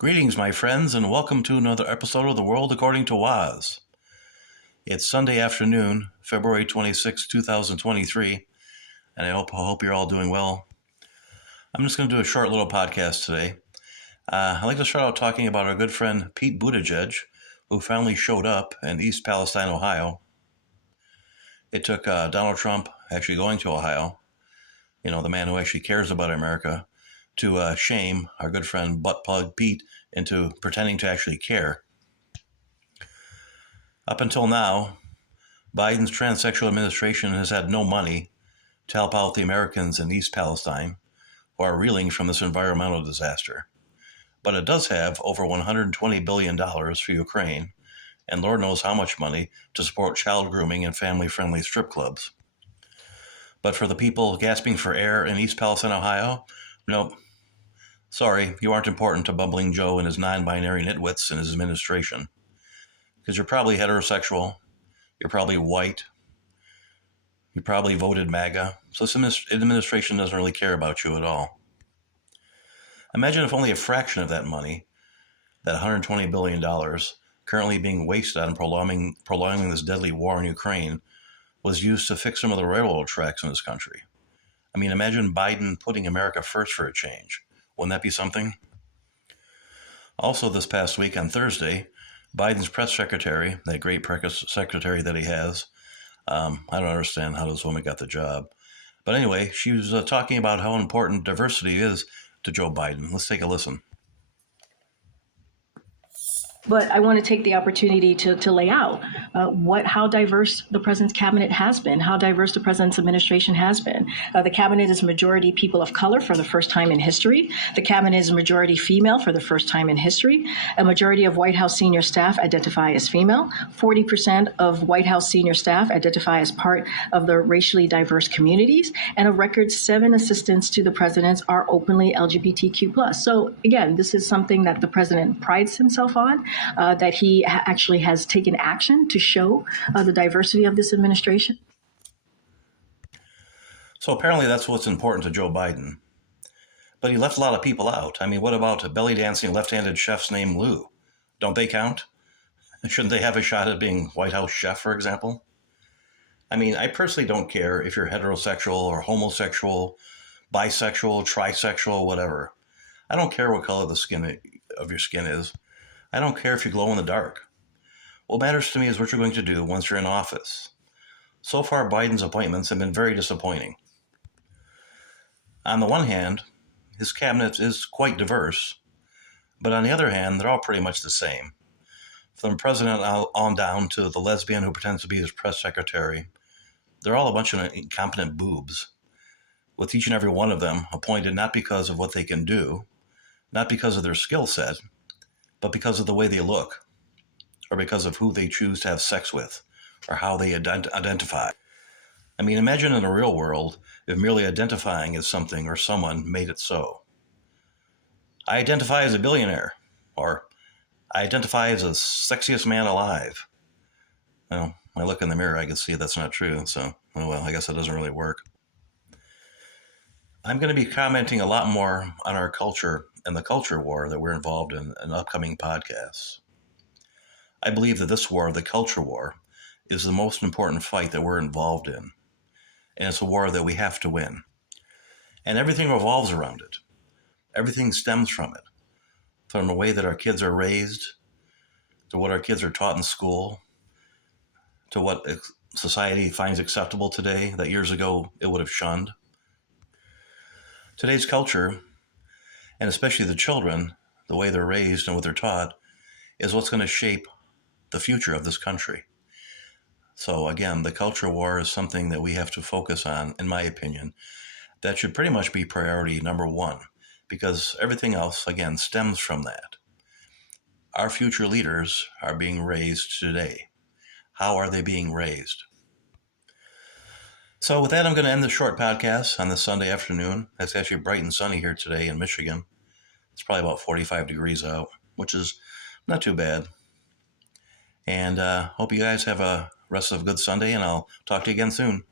Greetings, my friends, and welcome to another episode of The World According to Waz. It's Sunday afternoon, February 26, 2023, and I hope you're all doing well. I'm just going to do a short little podcast today. I'd like to start out talking about our good friend Pete Buttigieg, who finally showed up in East Palestine, Ohio. It took Donald Trump actually going to Ohio, the man who actually cares about America, to shame our good friend Buttplug Pete into pretending to actually care. Up until now, Biden's transsexual administration has had no money to help out the Americans in East Palestine who are reeling from this environmental disaster. But it does have over $120 billion for Ukraine, and Lord knows how much money to support child grooming and family-friendly strip clubs. But for the people gasping for air in East Palestine, Ohio, nope. Sorry, you aren't important to Bumbling Joe and his non-binary nitwits in his administration. Because you're probably heterosexual, you're probably white, you probably voted MAGA, so this administration doesn't really care about you at all. Imagine if only a fraction of that money, that $120 billion, currently being wasted on prolonging this deadly war in Ukraine, was used to fix some of the railroad tracks in this country. I mean, imagine Biden putting America first for a change. Wouldn't that be something? Also, this past week on Thursday, Biden's press secretary, that great press secretary that he has, I don't understand how this woman got the job. But anyway, she was talking about how important diversity is to Joe Biden. Let's take a listen. But I want to take the opportunity to lay out how diverse the president's cabinet has been, how diverse the president's administration has been. The cabinet is majority people of color for the first time in history. The cabinet is majority female for the first time in history. A majority of White House senior staff identify as female. 40% of White House senior staff identify as part of the racially diverse communities. And a record 7 assistants to the president are openly LGBTQ+. So again, this is something that the president prides himself on. That he actually has taken action to show the diversity of this administration. So apparently that's what's important to Joe Biden. But he left a lot of people out. I mean, what about a belly dancing left-handed chefs named Lou? Don't they count? Shouldn't they have a shot at being White House chef, for example? I mean, I personally don't care if you're heterosexual or homosexual, bisexual, trisexual, whatever. I don't care what color the skin of your skin is. I don't care if you glow in the dark. What matters to me is what you're going to do once you're in office. So far, Biden's appointments have been very disappointing. On the one hand, his cabinet is quite diverse, but on the other hand, they're all pretty much the same. From the president on down to the lesbian who pretends to be his press secretary, they're all a bunch of incompetent boobs, with each and every one of them appointed not because of what they can do, not because of their skill set, but because of the way they look, or because of who they choose to have sex with, or how they identify. I mean, imagine in the real world if merely identifying as something or someone made it so. I identify as a billionaire, or I identify as the sexiest man alive. Well, when I look in the mirror, I can see that's not true, so, well, I guess that doesn't really work. I'm going to be commenting a lot more on our culture and the culture war that we're involved in upcoming podcasts. I believe that this war, the culture war, is the most important fight that we're involved in. And it's a war that we have to win. And everything revolves around it. Everything stems from it. From the way that our kids are raised, to what our kids are taught in school, to what society finds acceptable today that years ago it would have shunned. Today's culture, and especially the children, the way they're raised and what they're taught, is what's going to shape the future of this country. So again, the culture war is something that we have to focus on, in my opinion. That should pretty much be priority number 1, because everything else, again, stems from that. Our future leaders are being raised today. How are they being raised? So with that, I'm going to end this short podcast on this Sunday afternoon. It's actually bright and sunny here today in Michigan. It's probably about 45 degrees out, which is not too bad. And hope you guys have a rest of a good Sunday, and I'll talk to you again soon.